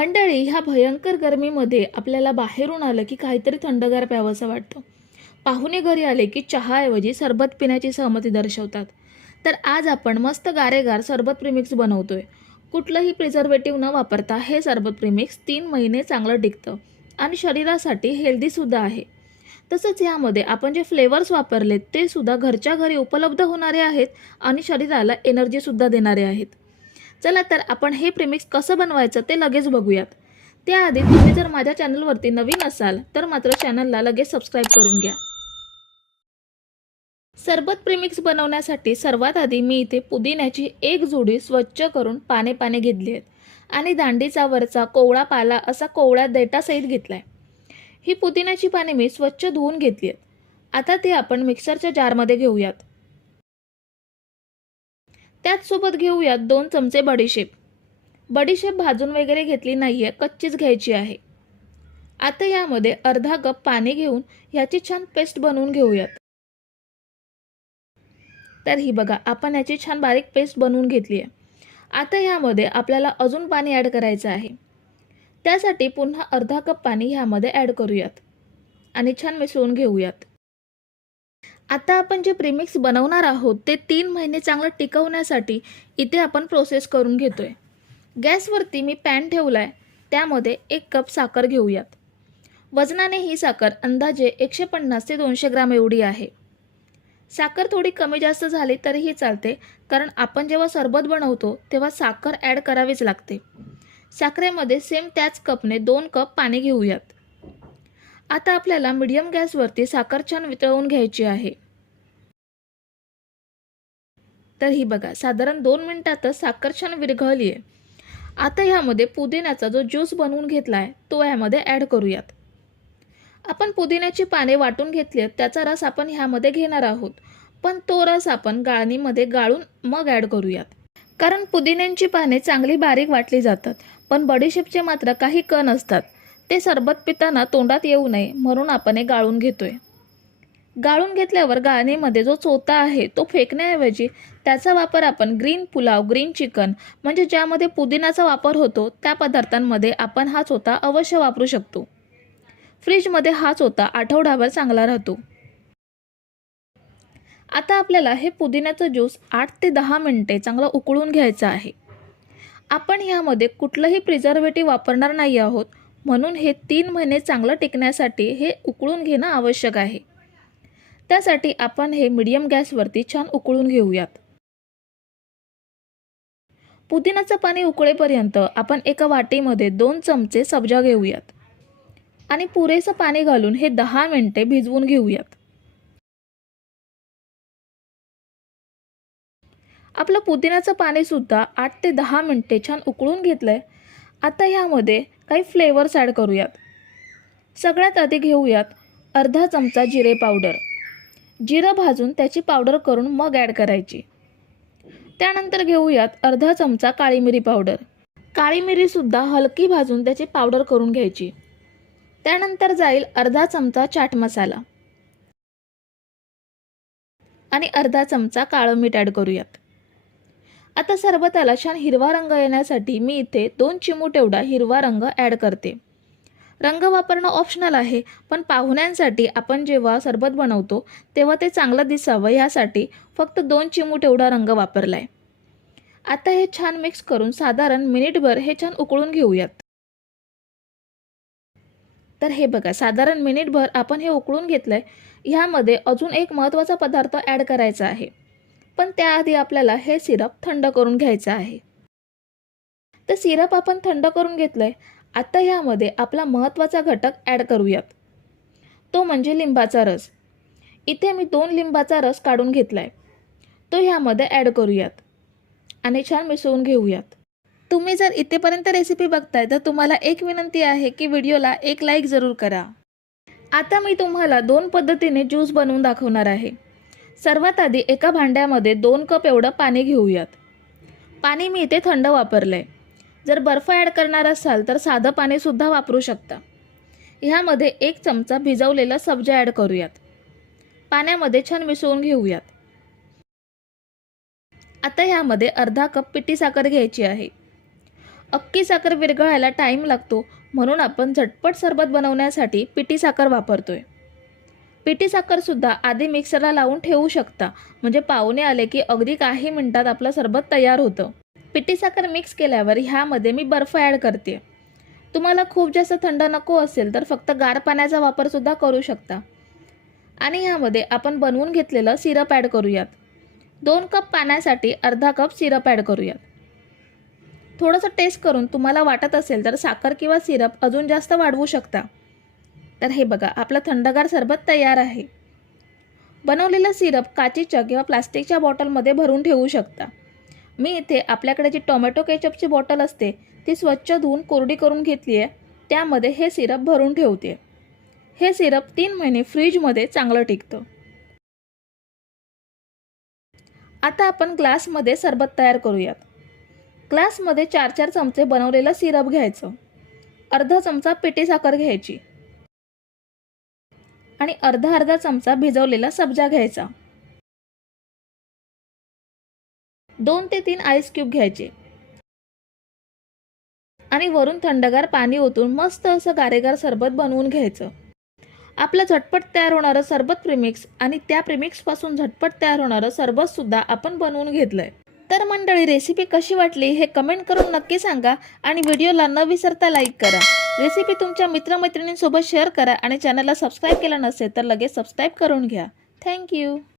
मंडळी, ह्या भयंकर गरमीमध्ये आपल्याला बाहेरून आलं की काहीतरी थंडगार प्यावंसं वाटतं. पाहुणे घरी आले की चहाऐवजी सरबत पिण्याची सहमती दर्शवतात. तर आज आपण मस्त गारेगार सरबत प्रीमिक्स बनवतोय. कुठलंही प्रिझर्वेटिव्ह न वापरता हे सरबत प्रीमिक्स 3 महिने चांगलं टिकतं आणि शरीरासाठी हेल्दीसुद्धा आहे. तसंच यामध्ये आपण जे फ्लेवर्स वापरलेत ते सुद्धा घरच्या घरी उपलब्ध होणारे आहेत आणि शरीराला एनर्जीसुद्धा देणारे आहेत. चला तर आपण हे प्रीमिक्स कसं बनवायचं ते लगेच बघूयात. त्याआधी तुम्ही जर माझ्या चॅनलवरती नवीन असाल तर मात्र चॅनलला लगेच सबस्क्राईब करून घ्या. सरबत प्रीमिक्स बनवण्यासाठी सर्वात आधी मी इथे पुदिन्याची एक जुडी स्वच्छ करून पाने पाने घेतली आहेत आणि दांडीचा वरचा कोवळा पाला असा कोवळ्या देठासहित घेतलाय. ही पुदिन्याची पाने मी स्वच्छ धुवून घेतली आहेत. आता ते आपण मिक्सरच्या जारमध्ये घेऊयात. त्याच सोबत घेऊयात 2 चमचे बडीशेप. बडीशेप भाजून वगैरे घेतली नाहीये, कच्चीच घ्यायची आहे. आता यामध्ये अर्धा कप पाणी घेऊन याची छान पेस्ट बनवून घेऊयात. तर ही बघा, आपण याची छान बारीक पेस्ट बनवून घेतली आहे. आता यामध्ये आपल्याला अजून पाणी ॲड करायचं आहे. त्यासाठी पुन्हा अर्धा कप पाणी ह्यामध्ये ॲड करूयात आणि छान मिसळून घेऊयात. आता आपण जे प्रीमिक्स बनवणार आहोत ते 3 महिने चांगलं टिकवण्यासाठी इथे आपण प्रोसेस करून घेतोय. गॅसवरती मी पॅन ठेवलाय. त्यामध्ये 1 कप साखर घेऊयात. वजनाने ही साखर अंदाजे 150 ते 200 ग्राम एवढी आहे. साखर थोडी कमी जास्त झाली तरीही चालते, कारण आपण जेव्हा सरबत बनवतो तेव्हा साखर ॲड करावीच लागते. साखरेमध्ये सेम त्याच कपने 2 कप पाणी घेऊयात. आता आपल्याला मीडियम गॅसवरती साखर छान वितळवून घ्यायची आहे. तर ही बघा, साधारण 2 मिनिटातच साखर छान विरघळली आहे. आता ह्यामध्ये पुदिन्याचा जो ज्यूस बनवून घेतलाय तो ह्यामध्ये ॲड करूयात. आपण पुदिन्याची पाने वाटून घेतली आहेत, त्याचा रस आपण ह्यामध्ये घेणार आहोत. पण तो रस आपण गाळणीमध्ये गाळून मग ॲड करूयात. कारण पुदिन्यांची पाने चांगली बारीक वाटली जातात, पण बडीशेपचे मात्र काही कण असतात. ते सरबत पिताना तोंडात येऊ नये म्हणून आपण हे गाळून घेतोय. गाळून घेतल्यावर गाळणीमध्ये जो चोथा आहे तो फेकण्याऐवजी त्याचा वापर आपण ग्रीन पुलाव, ग्रीन चिकन म्हणजे ज्यामध्ये पुदिनाचा वापर होतो त्या पदार्थांमध्ये आपण हा चोथा अवश्य वापरू शकतो. फ्रीजमध्ये हा चोथा आठवडाभर चांगला राहतो. आता आपल्याला हे पुदिन्याचं ज्यूस 8 ते 10 मिनिटे चांगलं उकळून घ्यायचं आहे. आपण ह्यामध्ये कुठलंही प्रिझर्वेटिव्ह वापरणार नाही आहोत, म्हणून हे 3 महिने चांगलं टिकण्यासाठी हे उकळून घेणं आवश्यक आहे. त्यासाठी आपण हे मीडियम गॅसवरती छान उकळून घेऊयात. पुदिन्याचं पाणी उकळेपर्यंत आपण एका वाटीमध्ये 2 चमचे सब्जा घेऊयात आणि पुरेसं पाणी घालून हे 10 मिनिटे भिजवून घेऊयात. आपलं पुदिन्याचं पाणी सुद्धा 8 ते 10 मिनिटे छान उकळून घेतलंय. आता ह्यामध्ये काही फ्लेवर्स ॲड करूयात. सगळ्यात आधी घेऊयात अर्धा चमचा जिरे पावडर. जिरं भाजून त्याची पावडर करून मग ॲड करायची. त्यानंतर घेऊयात अर्धा चमचा काळी मिरी पावडर. काळी मिरीसुद्धा हलकी भाजून त्याची पावडर करून घ्यायची. त्यानंतर जाईल अर्धा चमचा चाट मसाला आणि अर्धा चमचा काळं मीठ ॲड करूयात. आता सरबताला छान हिरवा रंग येण्यासाठी मी इथे 2 चिमूट एवढा हिरवा रंग ॲड करते. रंग वापरणं ऑप्शनल आहे, पण पाहुण्यांसाठी आपण जेव्हा सरबत बनवतो तेव्हा ते चांगलं दिसावं यासाठी फक्त 2 चिमूट एवढा रंग वापरलाय. आता हे छान मिक्स करून साधारण मिनिटभर हे छान उकळून घेऊयात. तर हे बघा, साधारण मिनिटभर आपण हे उकळून घेतलंय. ह्यामध्ये अजून एक महत्त्वाचा पदार्थ ॲड करायचा आहे, पण त्याआधी आपल्याला हे सिरप थंड करून घ्यायचं आहे. तर सिरप आपण थंड करून घेतलंय. आता ह्यामध्ये आपला महत्त्वाचा घटक ॲड करूयात, तो म्हणजे लिंबाचा रस. इथे मी 2 लिंबाचा रस काढून घेतलाय, तो ह्यामध्ये ॲड करूयात आणि छान मिसळून घेऊयात. तुम्ही जर इथेपर्यंत रेसिपी बघताय तर तुम्हाला एक विनंती आहे की व्हिडिओला एक लाईक जरूर करा. आता मी तुम्हाला 2 पद्धतीने ज्यूस बनवून दाखवणार आहे. सर्वात आधी एका भांड्यामध्ये 2 कप एवढं पाणी घेऊयात. पाणी मी इथे थंड वापरलंय. जर बर्फ ॲड करणार असाल तर साधं पाणीसुद्धा वापरू शकता. ह्यामध्ये 1 चमचा भिजवलेला सब्जा ॲड करूयात. पाण्यामध्ये छान मिसळून घेऊयात. आता ह्यामध्ये अर्धा कप पिठी साखर घ्यायची आहे. अख्खी साखर विरघळायला टाईम लागतो, म्हणून आपण झटपट सरबत बनवण्यासाठी पिठी साखर वापरतोय. पिठी साखरसुद्धा आधी मिक्सरला लावून ठेवू शकता, म्हणजे पाहुणे आले की अगदी काही मिनिटात आपलं सरबत तयार होतं. पिठी साखर मिक्स केल्यावर ह्यामध्ये मी बर्फ ॲड करते. तुम्हाला खूप जास्त थंड नको असेल तर फक्त गार पाण्याचा वापरसुद्धा करू शकता. आणि ह्यामध्ये आपण बनवून घेतलेलं सिरप ॲड करूयात. 2 कप पाण्यासाठी अर्धा कप सिरप ॲड करूयात. थोडंसं टेस्ट करून तुम्हाला वाटत असेल तर साखर किंवा सिरप अजून जास्त वाढवू शकता. तर हे बघा, आपलं थंडगार सरबत तयार आहे. बनवलेलं सिरप काचेच्या किंवा प्लास्टिकच्या बॉटलमध्ये भरून ठेवू शकता. मी इथे आपल्याकडे जी टोमॅटो केचपची बॉटल असते ती स्वच्छ धुवून कोरडी करून घेतली आहे. त्यामध्ये हे सिरप भरून ठेवते. हे सिरप 3 महिने फ्रीजमध्ये चांगलं टिकतं. आता आपण ग्लासमध्ये सरबत तयार करूयात. ग्लासमध्ये 4-4 चमचे बनवलेलं सिरप घ्यायचं. अर्धा चमचा पिठी साखर घ्यायची आणि अर्धा चमचा भिजवलेला सब्जा घ्यायचा. 2 ते 3 आईस क्यूब घ्यायचे आणि वरून थंडगार पाणी ओतून मस्त असं गारेगार सरबत बनवून घ्यायचं. आपलं झटपट तयार होणारं सरबत प्रीमिक्स आणि त्या प्रीमिक्सपासून झटपट तयार होणारं सरबतसुद्धा आपण बनवून घेतलं आहे. तर मंडळी, रेसिपी कशी वाटली हे कमेंट करून नक्की सांगा आणि व्हिडिओला न विसरता लाईक करा. रेसिपी तुमच्या मित्रमैत्रिणींसोबत शेअर करा आणि चॅनलला सबस्क्राईब केलं नसेल तर लगेच सबस्क्राईब करून घ्या. थँक्यू.